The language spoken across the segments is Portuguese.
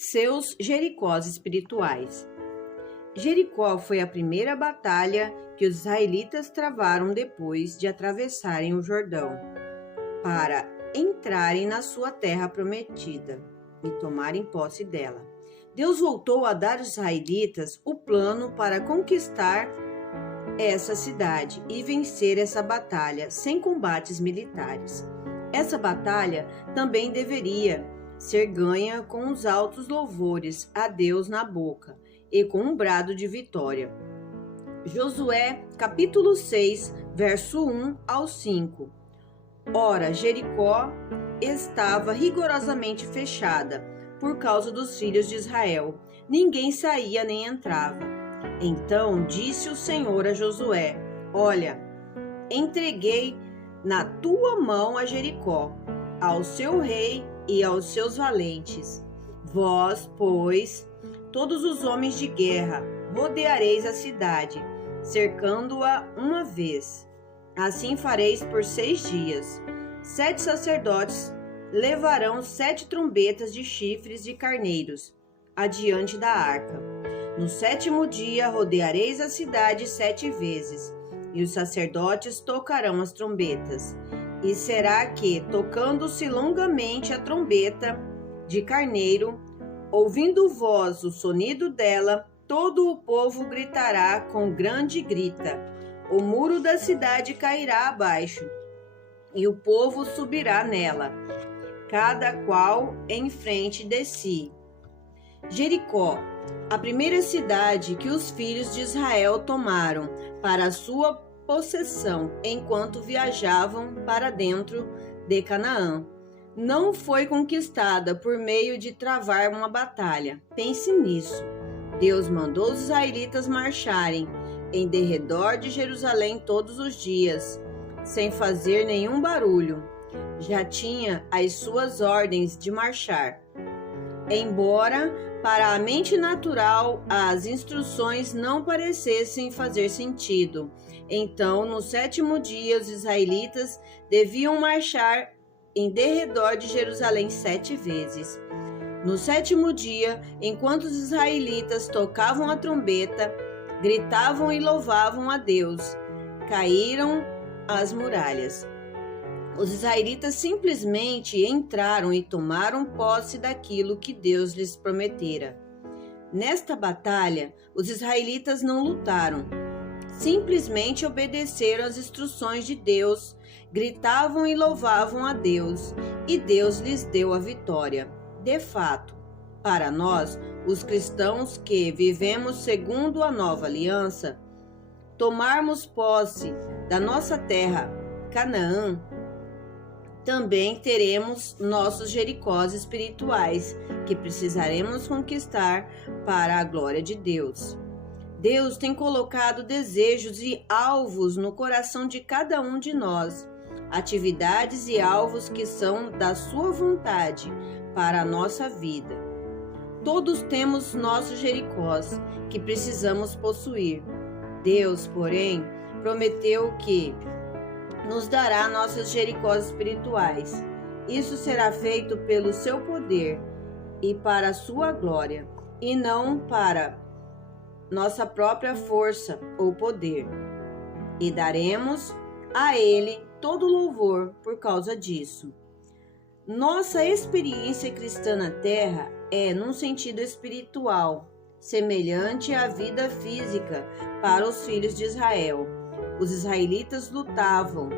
seus Jericós espirituais. Jericó foi a primeira batalha que os israelitas travaram depois de atravessarem o Jordão para entrarem na sua terra prometida e tomarem posse dela. Deus voltou a dar aos israelitas o plano para conquistar essa cidade e vencer essa batalha sem combates militares. Essa batalha também deveria ser ganha com os altos louvores a Deus na boca e com um brado de vitória. Josué, capítulo 6, verso 1 ao 5. Ora, Jericó estava rigorosamente fechada por causa dos filhos de Israel. Ninguém saía nem entrava. Então disse o Senhor a Josué: Olha, entreguei na tua mão a Jericó, ao seu rei e aos seus valentes. Vós, pois, todos os homens de guerra, rodeareis a cidade, cercando-a uma vez. Assim fareis por 6 dias. 7 sacerdotes levarão 7 trombetas de chifres de carneiros adiante da arca. No 7º dia rodeareis a cidade 7 vezes, e os sacerdotes tocarão as trombetas. E será que, tocando-se longamente a trombeta de carneiro, ouvindo vós o sonido dela, todo o povo gritará com grande grita. O muro da cidade cairá abaixo, e o povo subirá nela, cada qual em frente de si. Jericó, a primeira cidade que os filhos de Israel tomaram para a sua possessão enquanto viajavam para dentro de Canaã, não foi conquistada por meio de travar uma batalha. Pense nisso. Deus mandou os israelitas marcharem em derredor de Jerusalém todos os dias, sem fazer nenhum barulho. Já tinha as suas ordens de marchar. Embora para a mente natural as instruções não parecessem fazer sentido, então no 7º dia os israelitas deviam marchar em derredor de Jerusalém 7 vezes. No 7º dia, enquanto os israelitas tocavam a trombeta, gritavam e louvavam a Deus, caíram as muralhas. Os israelitas simplesmente entraram e tomaram posse daquilo que Deus lhes prometera. Nesta batalha, os israelitas não lutaram. Simplesmente obedeceram às instruções de Deus, gritavam e louvavam a Deus, e Deus lhes deu a vitória. De fato, para nós, os cristãos que vivemos segundo a nova aliança, tomarmos posse da nossa terra, Canaã, também teremos nossos Jericós espirituais, que precisaremos conquistar para a glória de Deus. Deus tem colocado desejos e alvos no coração de cada um de nós, atividades e alvos que são da sua vontade para a nossa vida. Todos temos nossos Jericós que precisamos possuir. Deus, porém, prometeu que nos dará nossos Jericós espirituais. Isso será feito pelo seu poder e para a sua glória, e não para nossa própria força ou poder. E daremos a Ele todo louvor por causa disso. Nossa experiência cristã na terra é, num sentido espiritual, semelhante à vida física para os filhos de Israel. Os israelitas lutavam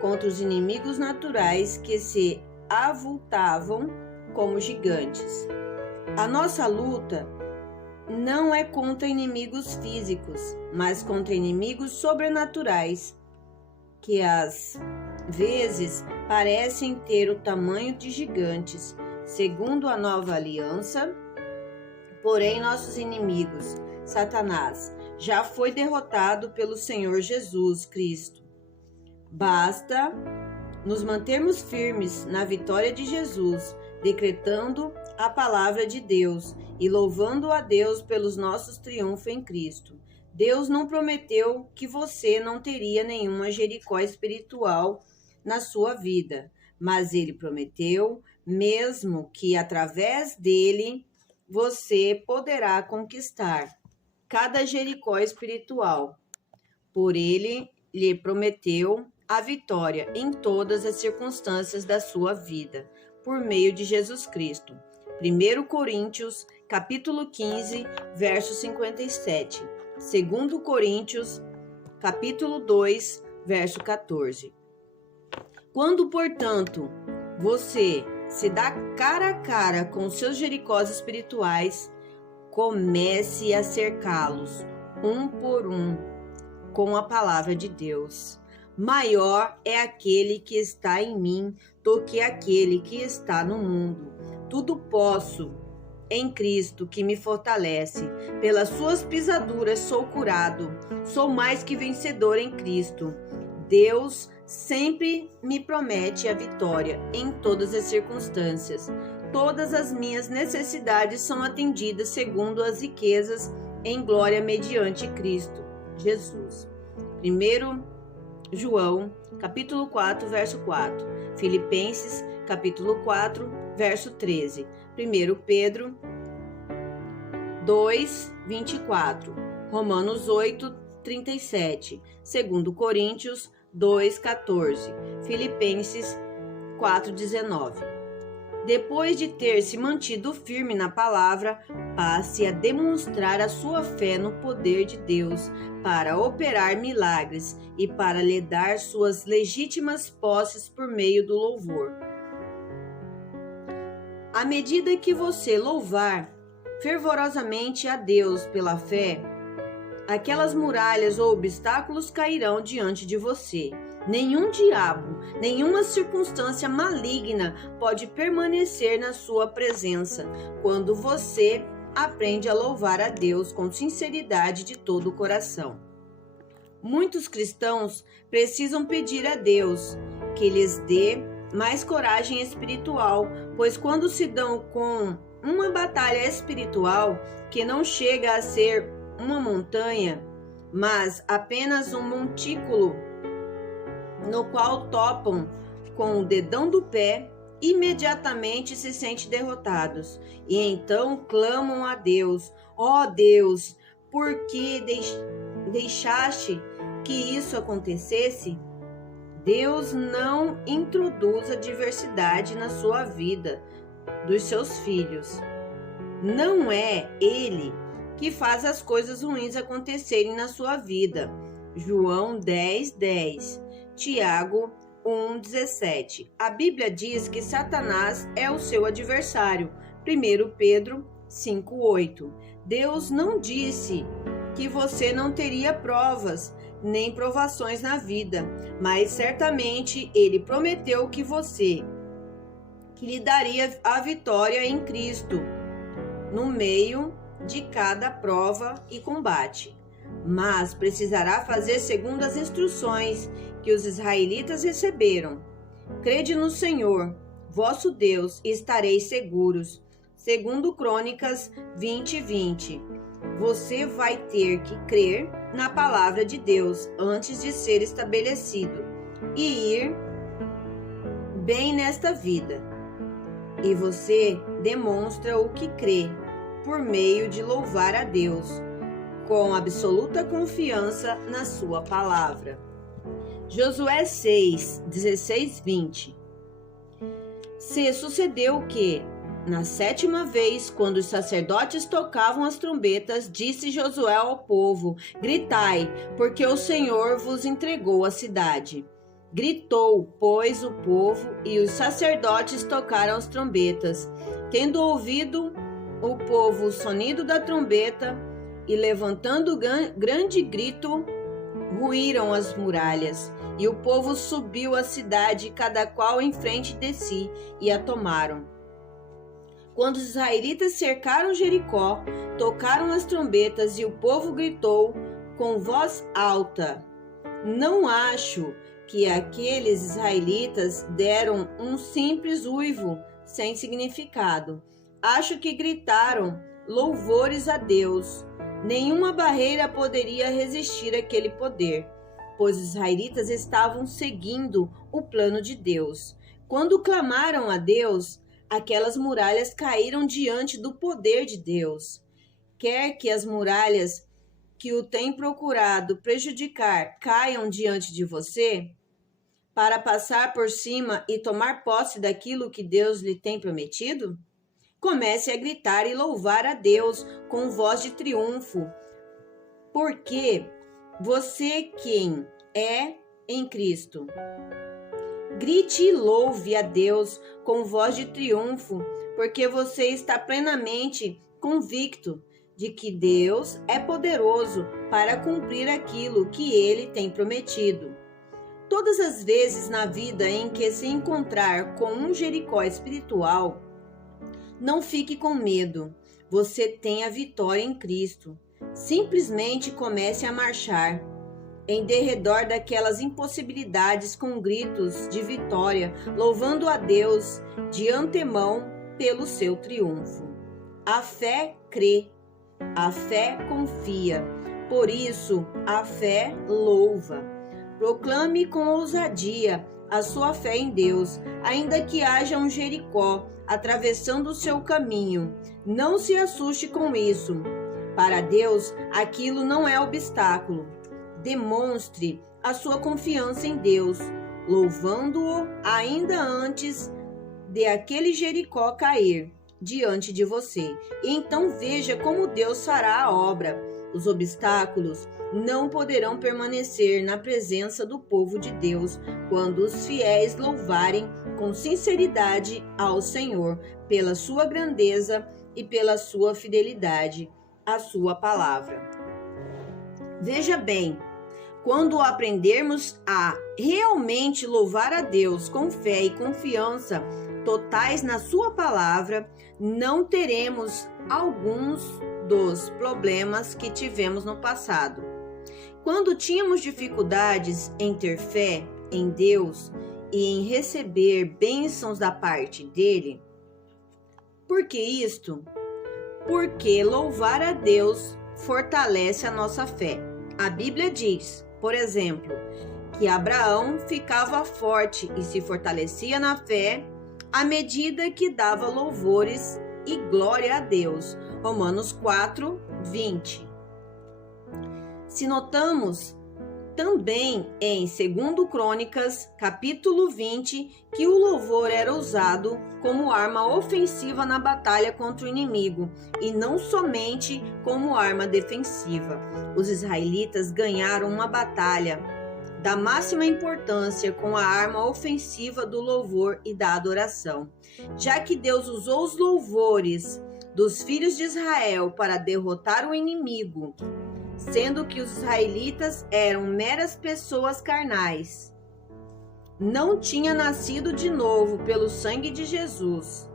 contra os inimigos naturais que se avultavam como gigantes. A nossa luta não é contra inimigos físicos, mas contra inimigos sobrenaturais, que às vezes parecem ter o tamanho de gigantes, segundo a nova aliança. Porém, nossos inimigos, Satanás, já foi derrotado pelo Senhor Jesus Cristo. Basta nos mantermos firmes na vitória de Jesus, decretando a palavra de Deus e louvando a Deus pelos nossos triunfos em Cristo. Deus não prometeu que você não teria nenhuma Jericó espiritual na sua vida, mas Ele prometeu mesmo que através dele você poderá conquistar cada Jericó espiritual. Por ele lhe prometeu a vitória em todas as circunstâncias da sua vida, por meio de Jesus Cristo. 1 Coríntios, capítulo 15, verso 57. 2 Coríntios, capítulo 2, verso 14. Quando, portanto, você se dá cara a cara com seus Jericós espirituais, comece a cercá-los, um por um, com a palavra de Deus. Maior é aquele que está em mim do que aquele que está no mundo. Tudo posso em Cristo que me fortalece. Pelas suas pisaduras sou curado. Sou mais que vencedor em Cristo. Deus sempre me promete a vitória em todas as circunstâncias. Todas as minhas necessidades são atendidas segundo as riquezas em glória mediante Cristo Jesus. 1 João, capítulo 4, verso 4. Filipenses, capítulo 4, verso 13. 1 Pedro 2, 24. Romanos 8, 37. 2 Coríntios 2, 14. Filipenses 4, 19. Depois de ter se mantido firme na palavra, passe a demonstrar a sua fé no poder de Deus para operar milagres e para lhe dar suas legítimas posses por meio do louvor. À medida que você louvar fervorosamente a Deus pela fé, aquelas muralhas ou obstáculos cairão diante de você. Nenhum diabo, nenhuma circunstância maligna pode permanecer na sua presença quando você aprende a louvar a Deus com sinceridade de todo o coração. Muitos cristãos precisam pedir a Deus que lhes dê mais coragem espiritual, pois quando se dão com uma batalha espiritual que não chega a ser uma montanha, mas apenas um montículo no qual topam com o dedão do pé, imediatamente se sentem derrotados e então clamam a Deus: ó Deus, por que deixaste que isso acontecesse? Deus não introduz adversidade na sua vida dos seus filhos. Não é Ele que faz as coisas ruins acontecerem na sua vida. João 10, 10. Tiago 1,17. A Bíblia diz que Satanás é o seu adversário. 1 Pedro 5,8. Deus não disse que você não teria provas nem provações na vida, mas certamente Ele prometeu que lhe daria a vitória em Cristo no meio de cada prova e combate. Mas precisará fazer segundo as instruções que os israelitas receberam. Crede no Senhor, vosso Deus, e estareis seguros. Segundo Crônicas 20, 20. Você vai ter que crer na palavra de Deus antes de ser estabelecido e ir bem nesta vida. E você demonstra o que crê por meio de louvar a Deus com absoluta confiança na sua palavra. Josué 6, 16, 20. Se sucedeu que, na 7ª vez, quando os sacerdotes tocavam as trombetas, disse Josué ao povo: gritai, porque o Senhor vos entregou a cidade. Gritou, pois, o povo, e os sacerdotes tocaram as trombetas. Tendo ouvido o povo o sonido da trombeta, e levantando grande grito, ruíram as muralhas, e o povo subiu à cidade, cada qual em frente de si, e a tomaram. Quando os israelitas cercaram Jericó, tocaram as trombetas, e o povo gritou com voz alta. Não acho que aqueles israelitas deram um simples uivo sem significado. Acho que gritaram louvores a Deus. Nenhuma barreira poderia resistir àquele poder, pois os israelitas estavam seguindo o plano de Deus. Quando clamaram a Deus, aquelas muralhas caíram diante do poder de Deus. Quer que as muralhas que o têm procurado prejudicar caiam diante de você, para passar por cima e tomar posse daquilo que Deus lhe tem prometido? Comece a gritar e louvar a Deus com voz de triunfo, porque você quem é em Cristo. Grite e louve a Deus com voz de triunfo, porque você está plenamente convicto de que Deus é poderoso para cumprir aquilo que Ele tem prometido. Todas as vezes na vida em que se encontrar com um Jericó espiritual, não fique com medo. Você tem a vitória em Cristo. Simplesmente comece a marchar em derredor daquelas impossibilidades com gritos de vitória, louvando a Deus de antemão pelo seu triunfo. A fé crê, a fé confia, por isso a fé louva. Proclame com ousadia a sua fé em Deus, ainda que haja um Jericó atravessando o seu caminho. Não se assuste com isso. Para Deus, aquilo não é obstáculo. Demonstre a sua confiança em Deus, louvando-o ainda antes de aquele Jericó cair diante de você. E então veja como Deus fará a obra. Os obstáculos não poderão permanecer na presença do povo de Deus quando os fiéis louvarem com sinceridade ao Senhor pela sua grandeza e pela sua fidelidade à sua palavra. Veja bem, quando aprendermos a realmente louvar a Deus com fé e confiança totais na sua palavra, não teremos alguns dos problemas que tivemos no passado. Quando tínhamos dificuldades em ter fé em Deus e em receber bênçãos da parte dele. Por que isto? Porque louvar a Deus fortalece a nossa fé. A Bíblia diz, por exemplo, que Abraão ficava forte e se fortalecia na fé à medida que dava louvores e glória a Deus. Romanos 4, 20. Se notamos também em 2 Crônicas, capítulo 20, que o louvor era usado como arma ofensiva na batalha contra o inimigo e não somente como arma defensiva. Os israelitas ganharam uma batalha da máxima importância com a arma ofensiva do louvor e da adoração, já que Deus usou os louvores dos filhos de Israel para derrotar o inimigo, sendo que os israelitas eram meras pessoas carnais. Não tinha nascido de novo pelo sangue de Jesus.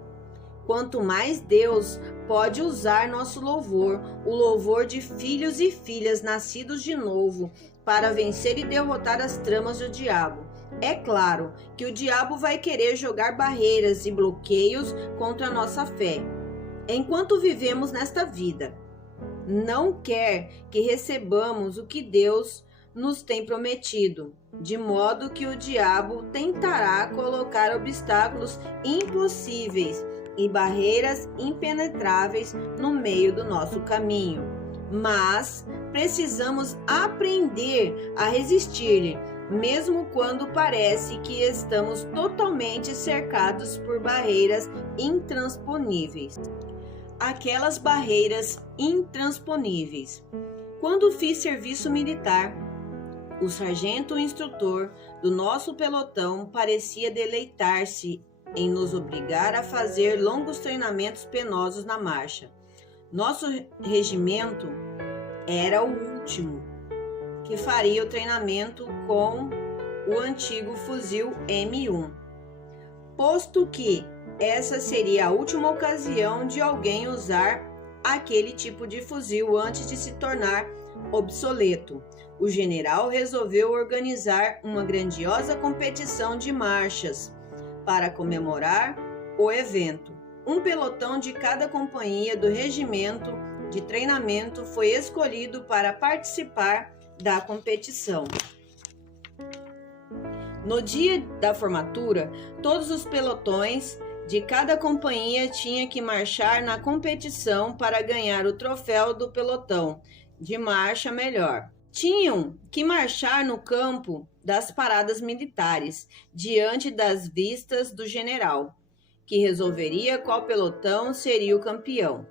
Quanto mais Deus pode usar nosso louvor, o louvor de filhos e filhas nascidos de novo, para vencer e derrotar as tramas do diabo. É claro que o diabo vai querer jogar barreiras e bloqueios contra a nossa fé. Enquanto vivemos nesta vida, não quer que recebamos o que Deus nos tem prometido, de modo que o diabo tentará colocar obstáculos impossíveis e barreiras impenetráveis no meio do nosso caminho. Mas precisamos aprender a resistir-lhe, mesmo quando parece que estamos totalmente cercados por barreiras intransponíveis. Aquelas barreiras intransponíveis. Quando fiz serviço militar, o sargento instrutor do nosso pelotão parecia deleitar-se em nos obrigar a fazer longos treinamentos penosos na marcha. Nosso regimento era o último que faria o treinamento com o antigo fuzil M1, posto que essa seria a última ocasião de alguém usar aquele tipo de fuzil antes de se tornar obsoleto. O general resolveu organizar uma grandiosa competição de marchas para comemorar o evento. Um pelotão de cada companhia do regimento de treinamento foi escolhido para participar da competição. No dia da formatura, todos os pelotões de cada companhia tinha que marchar na competição para ganhar o troféu do pelotão de marcha melhor. Tinham que marchar no campo das paradas militares, diante das vistas do general, que resolveria qual pelotão seria o campeão.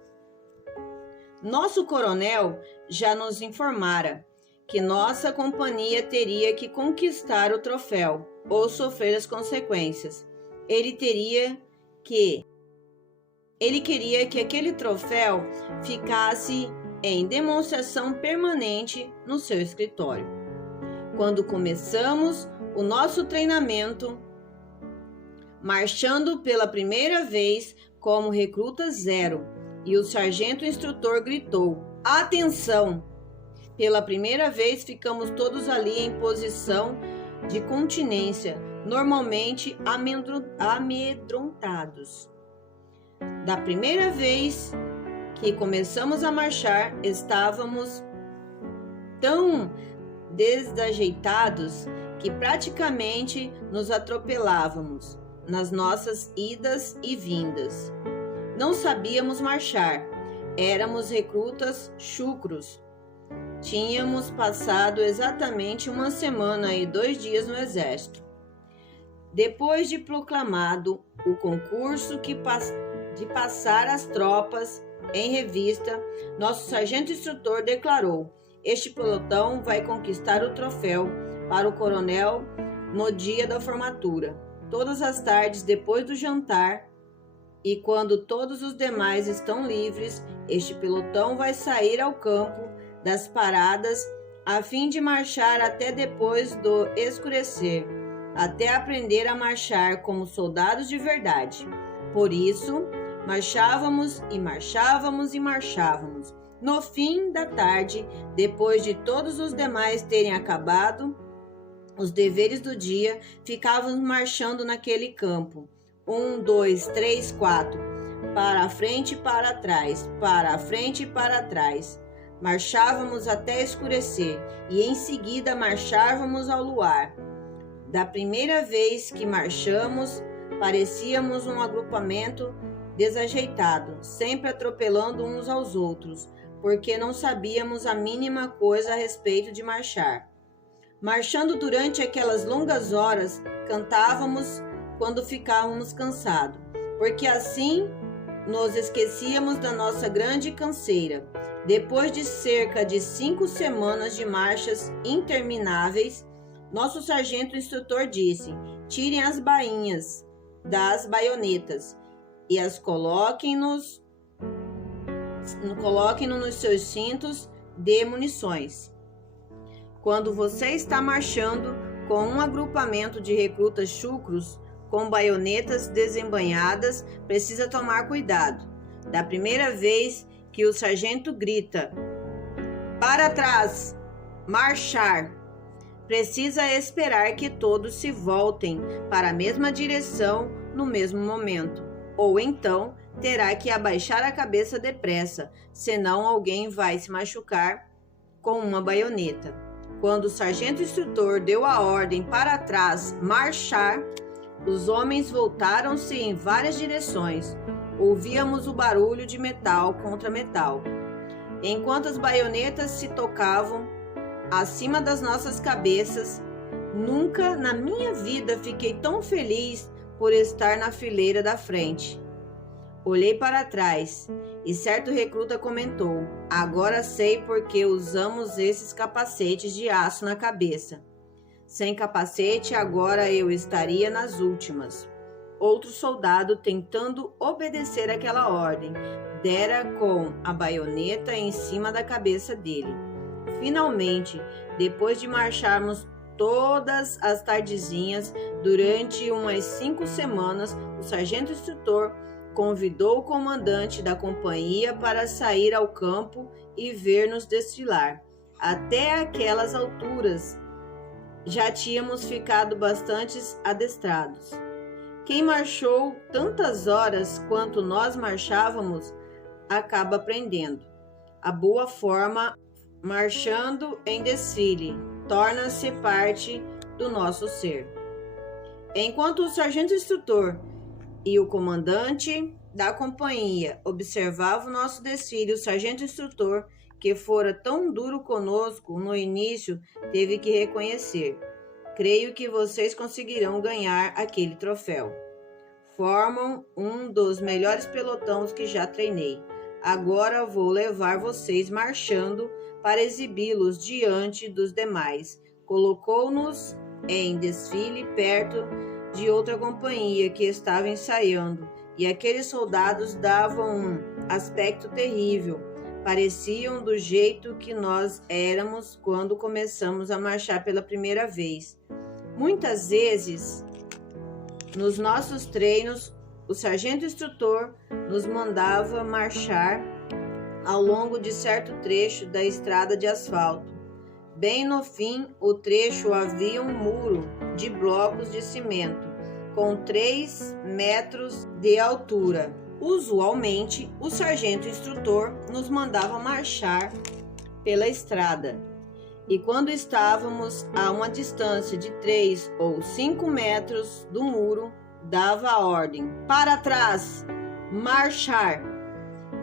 Nosso coronel já nos informara que nossa companhia teria que conquistar o troféu ou sofrer as consequências. Ele queria que aquele troféu ficasse em demonstração permanente no seu escritório. Quando começamos o nosso treinamento, marchando pela primeira vez como recruta zero, e o sargento instrutor gritou: "Atenção!" Pela primeira vez ficamos todos ali em posição de continência, normalmente amedrontados. Da primeira vez que começamos a marchar, estávamos tão desajeitados que praticamente nos atropelávamos nas nossas idas e vindas. Não sabíamos marchar, éramos recrutas chucros. Tínhamos passado exatamente uma semana e 2 dias no exército. Depois de proclamado o concurso de passar as tropas em revista, nosso sargento instrutor declarou: "Este pelotão vai conquistar o troféu para o coronel no dia da formatura. Todas as tardes, depois do jantar, e quando todos os demais estão livres, este pelotão vai sair ao campo das paradas a fim de marchar até depois do escurecer, até aprender a marchar como soldados de verdade." Por isso, marchávamos e marchávamos e marchávamos. No fim da tarde, depois de todos os demais terem acabado os deveres do dia, ficávamos marchando naquele campo. 1, 2, 3, 4. Para a frente e para trás, para a frente e para trás. Marchávamos até escurecer e em seguida marchávamos ao luar. Da primeira vez que marchamos, parecíamos um agrupamento desajeitado, sempre atropelando uns aos outros, porque não sabíamos a mínima coisa a respeito de marchar. Marchando durante aquelas longas horas, cantávamos quando ficávamos cansados, porque assim nos esquecíamos da nossa grande canseira. Depois de cerca de 5 semanas de marchas intermináveis, nosso sargento instrutor disse: "Tirem as bainhas das baionetas e as coloquem-nos nos seus cintos de munições. Quando você está marchando com um agrupamento de recrutas chucros com baionetas desembainhadas, precisa tomar cuidado. Da primeira vez que o sargento grita: 'Para trás! Marchar!', precisa esperar que todos se voltem para a mesma direção no mesmo momento, ou então terá que abaixar a cabeça depressa, senão alguém vai se machucar com uma baioneta." Quando o sargento instrutor deu a ordem para trás, marchar, os homens voltaram-se em várias direções. Ouvíamos o barulho de metal contra metal, enquanto as baionetas se tocavam acima das nossas cabeças. Nunca na minha vida fiquei tão feliz por estar na fileira da frente. Olhei para trás e certo recruta comentou: "Agora sei por que usamos esses capacetes de aço na cabeça. Sem capacete, agora eu estaria nas últimas." Outro soldado, tentando obedecer aquela ordem, dera com a baioneta em cima da cabeça dele. Finalmente, depois de marcharmos todas as tardezinhas durante umas 5 semanas, o sargento instrutor convidou o comandante da companhia para sair ao campo e ver-nos desfilar. Até aquelas alturas, já tínhamos ficado bastante adestrados. Quem marchou tantas horas quanto nós marchávamos, acaba aprendendo. A boa forma, marchando em desfile, torna-se parte do nosso ser. Enquanto o sargento instrutor e o comandante da companhia observava o nosso desfile. O sargento instrutor, que fora tão duro conosco no início, teve que reconhecer: creio que vocês conseguirão ganhar aquele troféu. Formam um dos melhores pelotões que já treinei. Agora vou levar vocês marchando para exibi-los diante dos demais. Colocou-nos em desfile perto de outra companhia que estava ensaiando, e aqueles soldados davam um aspecto terrível. Pareciam do jeito que nós éramos quando começamos a marchar pela primeira vez. Muitas vezes, nos nossos treinos, o sargento instrutor nos mandava marchar ao longo de certo trecho da estrada de asfalto. Bem no fim, o trecho havia um muro de blocos de cimento, com 3 metros de altura. Usualmente, o sargento instrutor nos mandava marchar pela estrada, e quando estávamos a uma distância de 3 ou 5 metros do muro, dava a ordem: para trás, marchar,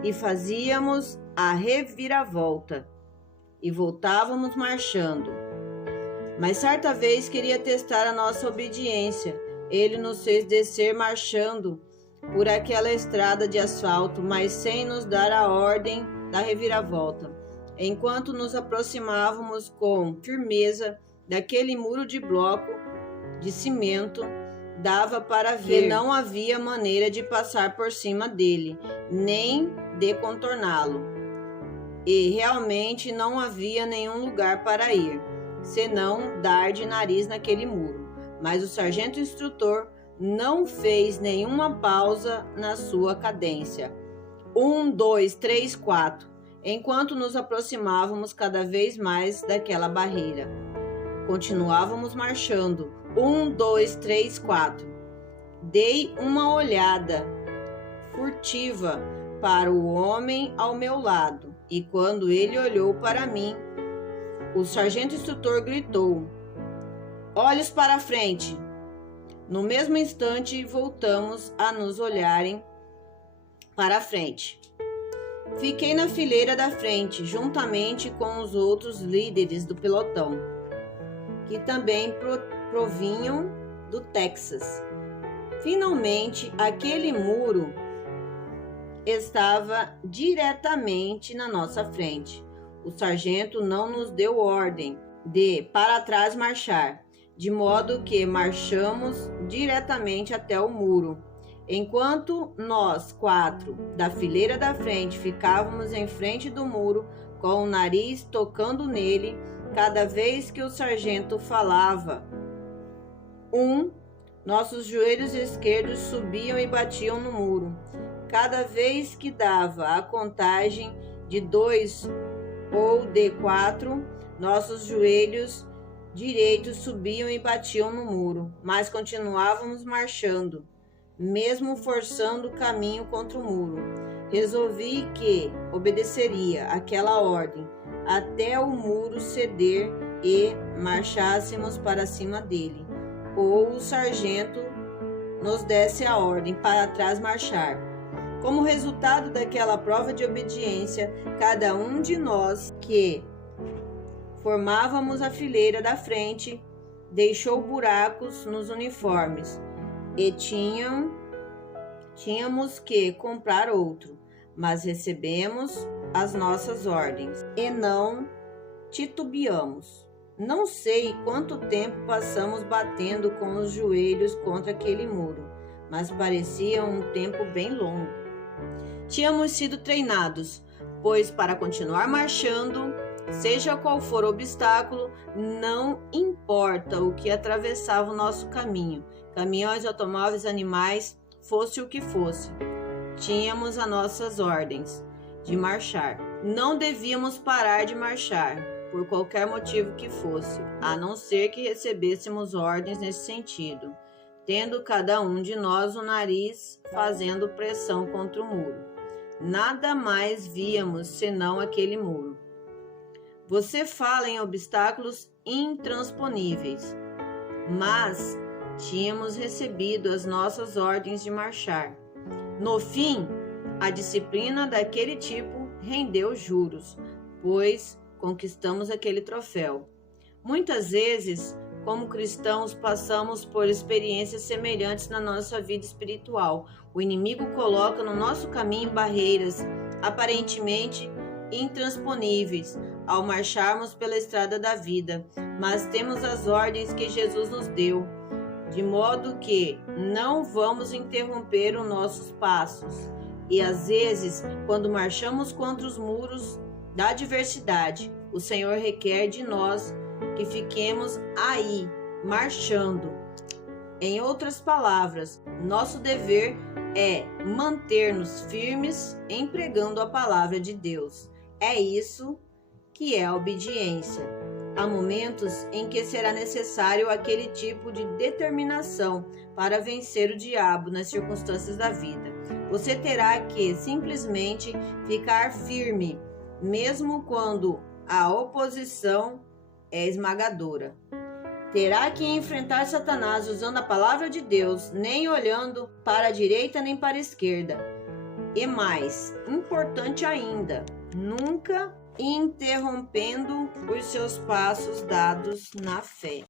e fazíamos a reviravolta e voltávamos marchando. Mas certa vez queria testar a nossa obediência. Ele nos fez descer marchando por aquela estrada de asfalto, mas sem nos dar a ordem da reviravolta. Enquanto nos aproximávamos com firmeza daquele muro de bloco de cimento, dava para ver que não havia maneira de passar por cima dele, nem de contorná-lo. E realmente não havia nenhum lugar para ir, senão dar de nariz naquele muro. Mas o sargento instrutor não fez nenhuma pausa na sua cadência. 1, 2, 3, 4, enquanto nos aproximávamos cada vez mais daquela barreira. Continuávamos marchando. 1, 2, 3, 4. Dei uma olhada furtiva para o homem ao meu lado, e quando ele olhou para mim, o sargento instrutor gritou: olhos para frente! No mesmo instante, voltamos a nos olharem para frente. Fiquei na fileira da frente, juntamente com os outros líderes do pelotão, que também provinham do Texas. Finalmente, aquele muro estava diretamente na nossa frente. O sargento não nos deu ordem de para trás marchar, de modo que marchamos diretamente até o muro. Enquanto nós 4 da fileira da frente ficávamos em frente do muro, com o nariz tocando nele, cada vez que o sargento falava nossos joelhos esquerdos subiam e batiam no muro. Cada vez que dava a contagem de 2 ou de 4, nossos joelhos direitos subiam e batiam no muro, mas continuávamos marchando, mesmo forçando o caminho contra o muro. Resolvi que obedeceria aquela ordem até o muro ceder e marchássemos para cima dele, ou o sargento nos desse a ordem para trás marchar. Como resultado daquela prova de obediência, cada um de nós que formávamos a fileira da frente deixou buracos nos uniformes e tínhamos que comprar outro, mas recebemos as nossas ordens e não titubeamos. Não sei quanto tempo passamos batendo com os joelhos contra aquele muro, mas parecia um tempo bem longo. Tínhamos sido treinados, pois para continuar marchando, seja qual for o obstáculo, não importa o que atravessava o nosso caminho, caminhões, automóveis, animais, fosse o que fosse, tínhamos as nossas ordens de marchar. Não devíamos parar de marchar, por qualquer motivo que fosse, a não ser que recebêssemos ordens nesse sentido, tendo cada um de nós o nariz fazendo pressão contra o muro. Nada mais víamos senão aquele muro. Você fala em obstáculos intransponíveis, mas tínhamos recebido as nossas ordens de marchar. No fim, a disciplina daquele tipo rendeu juros, pois conquistamos aquele troféu. Muitas vezes, como cristãos, passamos por experiências semelhantes na nossa vida espiritual. O inimigo coloca no nosso caminho barreiras aparentemente intransponíveis ao marcharmos pela estrada da vida, mas temos as ordens que Jesus nos deu, de modo que não vamos interromper os nossos passos. E às vezes, quando marchamos contra os muros da adversidade, o Senhor requer de nós que fiquemos aí, marchando. Em outras palavras, nosso dever é manter-nos firmes empregando a palavra de Deus. É isso que é a obediência. Há momentos em que será necessário aquele tipo de determinação para vencer o diabo nas circunstâncias da vida. Você terá que simplesmente ficar firme, mesmo quando a oposição é esmagadora. Terá que enfrentar Satanás usando a palavra de Deus, nem olhando para a direita nem para a esquerda. E mais, importante ainda, nunca interrompendo os seus passos dados na fé.